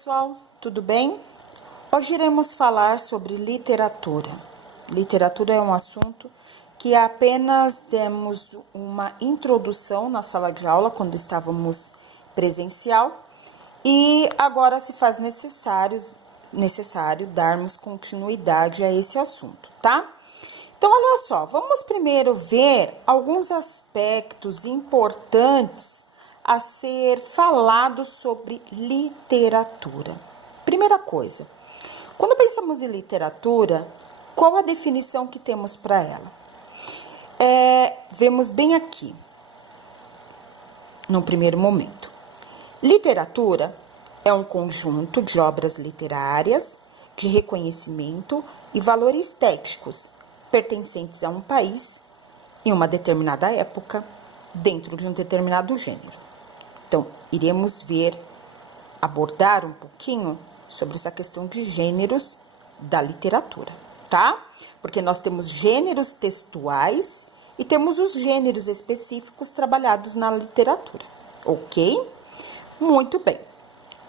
pessoal, tudo bem? Hoje iremos falar sobre literatura. Literatura é um assunto que apenas demos uma introdução na sala de aula quando estávamos presencial e agora se faz necessário darmos continuidade a esse assunto, tá? Então, olha só, vamos primeiro ver alguns aspectos importantes a ser falado sobre literatura. Primeira coisa, quando pensamos em literatura, qual a definição que temos para ela? Vemos bem aqui, no primeiro momento. Literatura é um conjunto de obras literárias de reconhecimento e valores estéticos pertencentes a um país em uma determinada época, dentro de um determinado gênero. Então, iremos abordar um pouquinho sobre essa questão de gêneros da literatura, tá? Porque nós temos gêneros textuais e temos os gêneros específicos trabalhados na literatura, ok? Muito bem.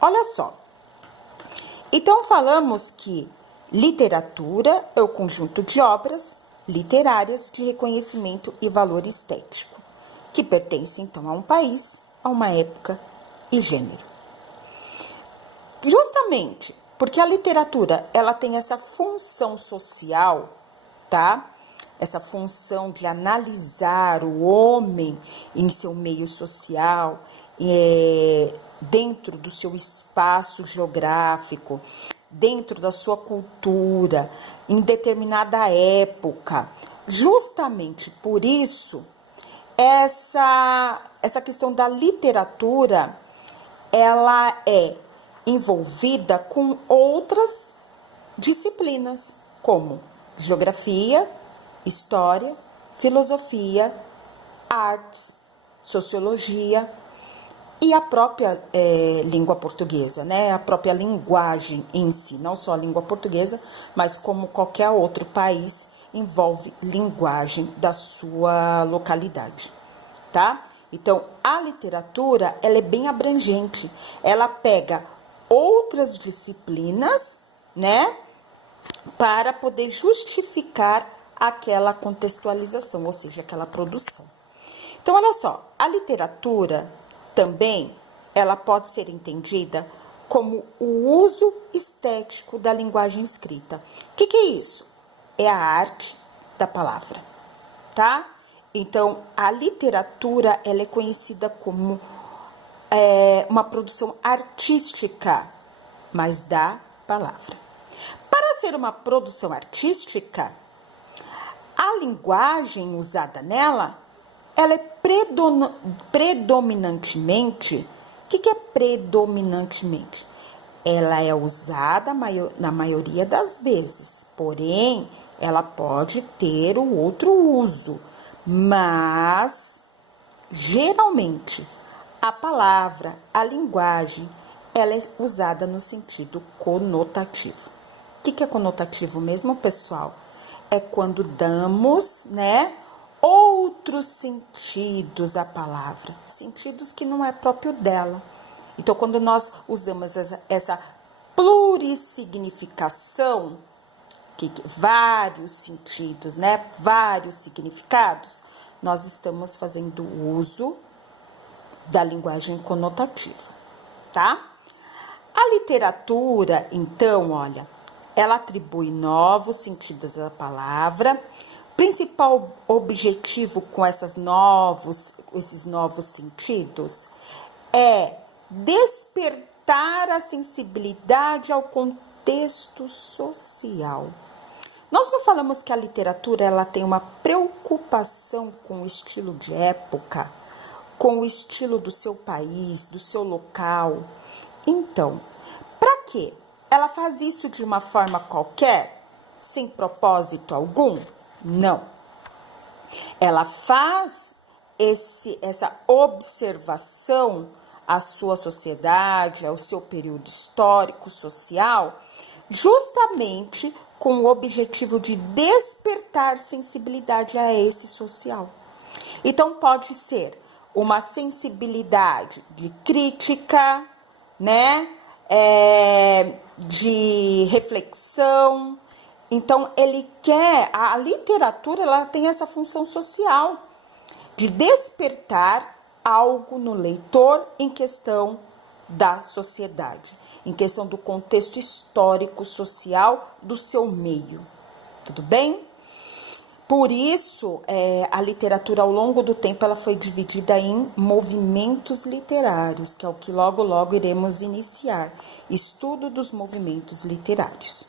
Olha só. Então, falamos que literatura é o conjunto de obras literárias de reconhecimento e valor estético, que pertence, então, a um país, a uma época e gênero. Justamente porque a literatura, ela tem essa função social, tá? Essa função de analisar o homem em seu meio social, dentro do seu espaço geográfico, dentro da sua cultura, em determinada época. Justamente por isso, essa questão da literatura, ela é envolvida com outras disciplinas, como geografia, história, filosofia, artes, sociologia e a própria língua portuguesa, né? A própria linguagem em si, não só a língua portuguesa, mas como qualquer outro país envolve linguagem da sua localidade, tá? Então, a literatura, ela é bem abrangente, ela pega outras disciplinas, né, para poder justificar aquela contextualização, ou seja, aquela produção. Então, olha só, a literatura também, ela pode ser entendida como o uso estético da linguagem escrita. O que é isso? É a arte da palavra, tá? Então, a literatura, ela é conhecida como uma produção artística, mas da palavra. Para ser uma produção artística, a linguagem usada nela, ela é predominantemente. O que é predominantemente? Ela é usada na maioria das vezes, porém, ela pode ter o outro uso, mas, geralmente, a palavra, a linguagem, ela é usada no sentido conotativo. O que é conotativo mesmo, pessoal? É quando damos, né, outros sentidos à palavra, sentidos que não é próprio dela. Então, quando nós usamos essa plurissignificação, vários sentidos, né, vários significados, nós estamos fazendo uso da linguagem conotativa, tá? A literatura, então, olha, ela atribui novos sentidos à palavra. Principal objetivo com esses novos sentidos é despertar a sensibilidade ao contexto social. Nós não falamos que a literatura, ela tem uma preocupação com o estilo de época, com o estilo do seu país, do seu local. Então, para quê? Ela faz isso de uma forma qualquer, sem propósito algum? Não. Ela faz essa observação à sua sociedade, ao seu período histórico, social, justamente com o objetivo de despertar sensibilidade a esse social. Então, pode ser uma sensibilidade de crítica, né? de reflexão. Então, a literatura, ela tem essa função social de despertar algo no leitor em questão da sociedade, em questão do contexto histórico, social do seu meio. Tudo bem? Por isso, a literatura, ao longo do tempo, ela foi dividida em movimentos literários, que é o que logo, logo iremos iniciar. Estudo dos movimentos literários.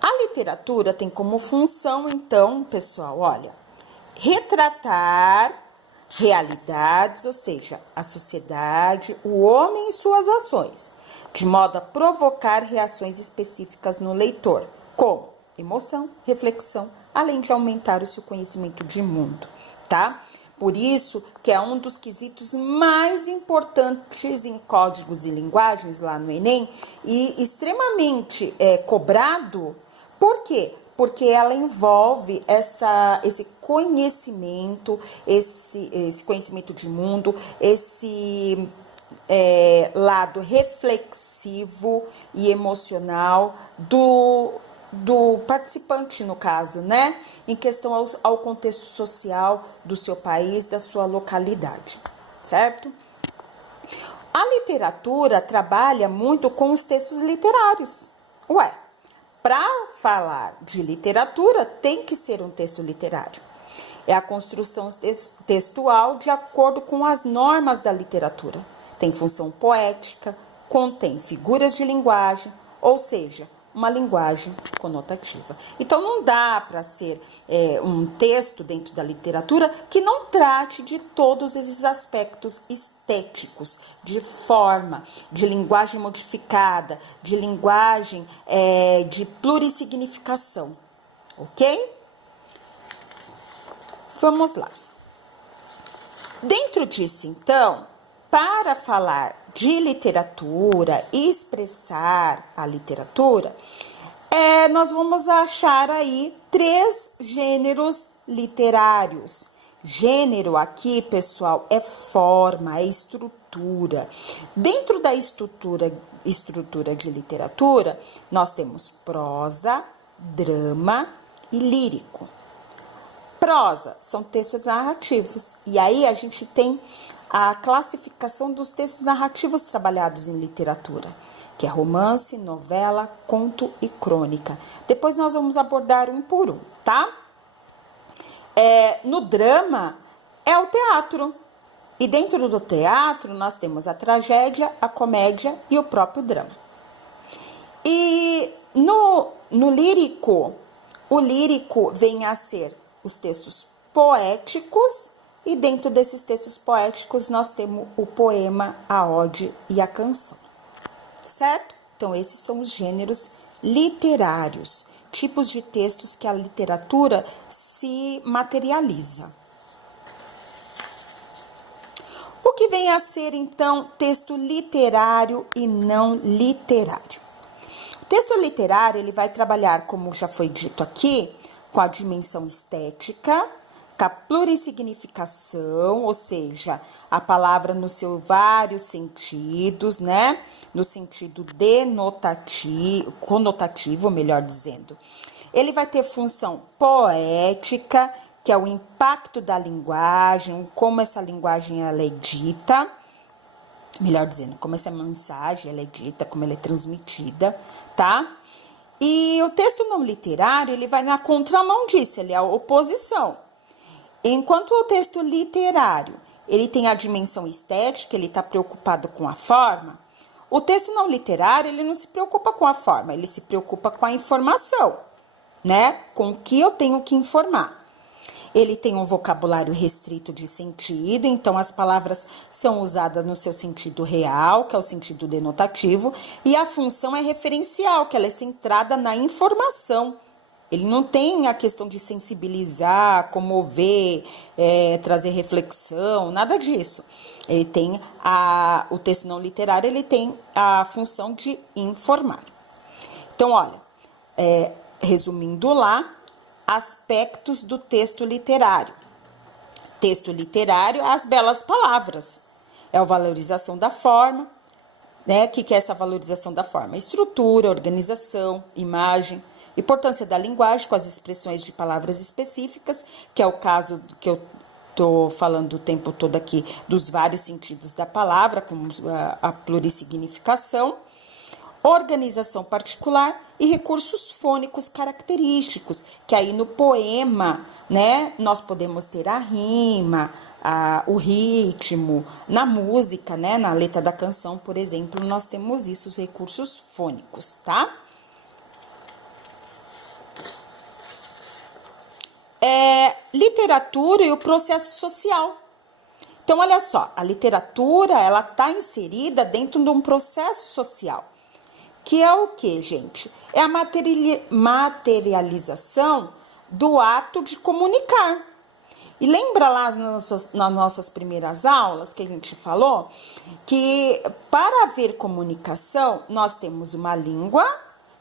A literatura tem como função, então, pessoal, olha, retratar realidades, ou seja, a sociedade, o homem e suas ações, de modo a provocar reações específicas no leitor, como emoção, reflexão, além de aumentar o seu conhecimento de mundo, tá? Por isso que é um dos quesitos mais importantes em códigos e linguagens lá no Enem e extremamente cobrado. Por quê? Porque ela envolve esse conhecimento, esse conhecimento de mundo, esse lado reflexivo e emocional do participante, no caso, né? Em questão ao contexto social do seu país, da sua localidade, certo? A literatura trabalha muito com os textos literários. Para falar de literatura, tem que ser um texto literário. É a construção textual de acordo com as normas da literatura. Tem função poética, contém figuras de linguagem, ou seja, uma linguagem conotativa. Então, não dá para ser um texto dentro da literatura que não trate de todos esses aspectos estéticos, de forma, de linguagem modificada, de linguagem de plurissignificação, ok? Vamos lá. Dentro disso, então, para falar de literatura e expressar a literatura, nós vamos achar aí 3 gêneros literários. Gênero aqui, pessoal, é forma, é estrutura. Dentro da estrutura de literatura, nós temos prosa, drama e lírico. Prosa são textos narrativos. E aí a gente tem a classificação dos textos narrativos trabalhados em literatura, que é romance, novela, conto e crônica. Depois nós vamos abordar um por um, tá? No drama é o teatro. E dentro do teatro nós temos a tragédia, a comédia e o próprio drama. E no lírico, o lírico vem a ser os textos poéticos, e dentro desses textos poéticos nós temos o poema, a ode e a canção, certo? Então, esses são os gêneros literários, tipos de textos que a literatura se materializa. O que vem a ser, então, texto literário e não literário? O texto literário, ele vai trabalhar, como já foi dito aqui, com a dimensão estética, com a plurissignificação, ou seja, a palavra nos seus vários sentidos, né? No sentido conotativo, melhor dizendo. Ele vai ter função poética, que é o impacto da linguagem, como essa linguagem ela é dita, melhor dizendo, como essa mensagem ela é dita, como ela é transmitida, tá? E o texto não literário, ele vai na contramão disso, ele é a oposição. Enquanto o texto literário, ele tem a dimensão estética, ele está preocupado com a forma, o texto não literário, ele não se preocupa com a forma, ele se preocupa com a informação, né? Com o que eu tenho que informar. Ele tem um vocabulário restrito de sentido, então as palavras são usadas no seu sentido real, que é o sentido denotativo, e a função é referencial, que ela é centrada na informação. Ele não tem a questão de sensibilizar, comover, trazer reflexão, nada disso. Ele tem o texto não literário, ele tem a função de informar. Então, olha, resumindo lá, aspectos do texto literário. Texto literário é as belas palavras, é a valorização da forma, né? O que é essa valorização da forma? Estrutura, organização, imagem, importância da linguagem com as expressões de palavras específicas, que é o caso que eu estou falando o tempo todo aqui dos vários sentidos da palavra, como a plurissignificação, organização particular e recursos fônicos característicos, que aí no poema, né, nós podemos ter a rima, o ritmo, na música, né, na letra da canção, por exemplo, nós temos isso, os recursos fônicos, tá? Literatura e o processo social. Então, olha só, a literatura, ela está inserida dentro de um processo social, que é o que, gente? É a materialização do ato de comunicar. E lembra lá nas nossas primeiras aulas que a gente falou que para haver comunicação, nós temos uma língua,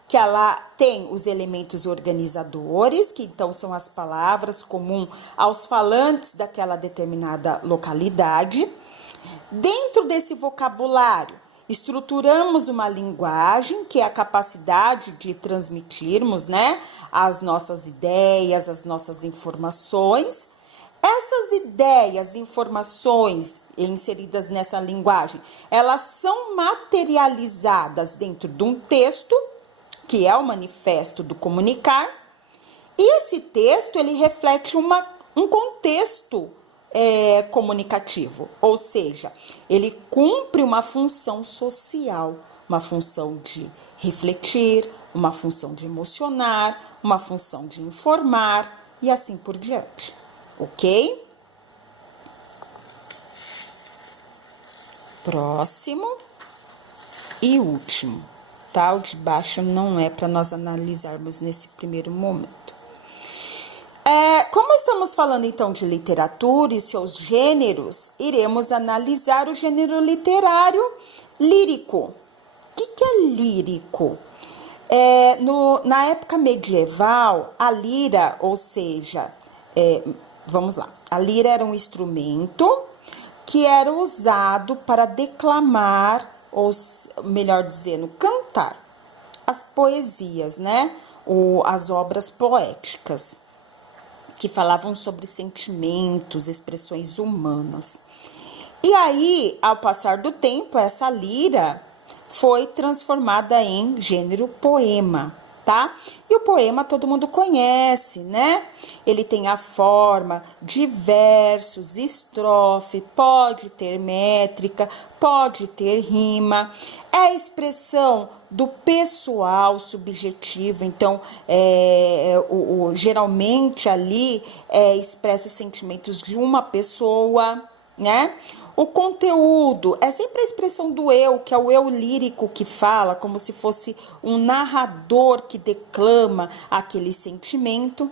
que ela tem os elementos organizadores, que então são as palavras comuns aos falantes daquela determinada localidade. Dentro desse vocabulário, estruturamos uma linguagem, que é a capacidade de transmitirmos, né, as nossas ideias, as nossas informações. Essas ideias, informações inseridas nessa linguagem, elas são materializadas dentro de um texto, que é o manifesto do comunicar, e esse texto, ele reflete um contexto comunicativo, ou seja, ele cumpre uma função social, uma função de refletir, uma função de emocionar, uma função de informar e assim por diante, ok? Próximo e último, tá? O de baixo não é para nós analisarmos nesse primeiro momento. Como estamos falando então de literatura e seus gêneros, iremos analisar o gênero literário lírico. O que é lírico? Na época medieval, a lira, ou seja, vamos lá, a lira era um instrumento que era usado para declamar, ou melhor dizendo, cantar as poesias, né? As obras poéticas, que falavam sobre sentimentos, expressões humanas. E aí, ao passar do tempo, essa lira foi transformada em gênero poema, tá? E o poema todo mundo conhece, né? Ele tem a forma de versos, estrofe, pode ter métrica, pode ter rima, é a expressão do pessoal subjetivo, então geralmente ali expressa os sentimentos de uma pessoa, né? O conteúdo é sempre a expressão do eu, que é o eu lírico que fala, como se fosse um narrador que declama aquele sentimento.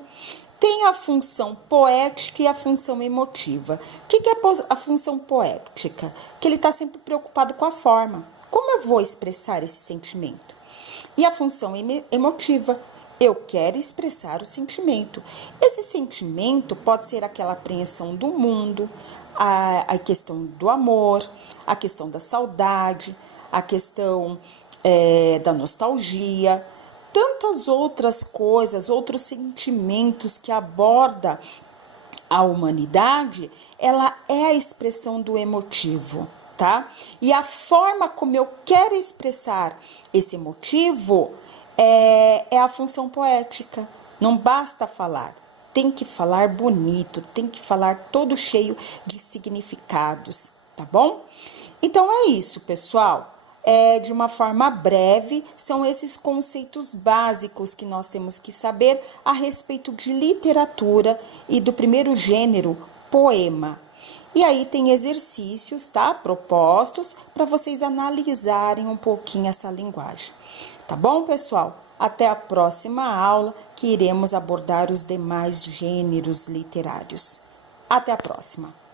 Tem a função poética e a função emotiva. O que é a função poética? Que ele está sempre preocupado com a forma. Como eu vou expressar esse sentimento? E a função emotiva, eu quero expressar o sentimento. Esse sentimento pode ser aquela apreensão do mundo, a questão do amor, a questão da saudade, a questão da nostalgia, tantas outras coisas, outros sentimentos que aborda a humanidade, ela é a expressão do emotivo, tá? E a forma como eu quero expressar esse emotivo é a função poética. Não basta falar, tem que falar bonito, tem que falar todo cheio de significados, tá bom? Então é isso, pessoal. De uma forma breve, são esses conceitos básicos que nós temos que saber a respeito de literatura e do primeiro gênero, poema. E aí tem exercícios, tá? Propostos para vocês analisarem um pouquinho essa linguagem. Tá bom, pessoal? Até a próxima aula, que iremos abordar os demais gêneros literários. Até a próxima!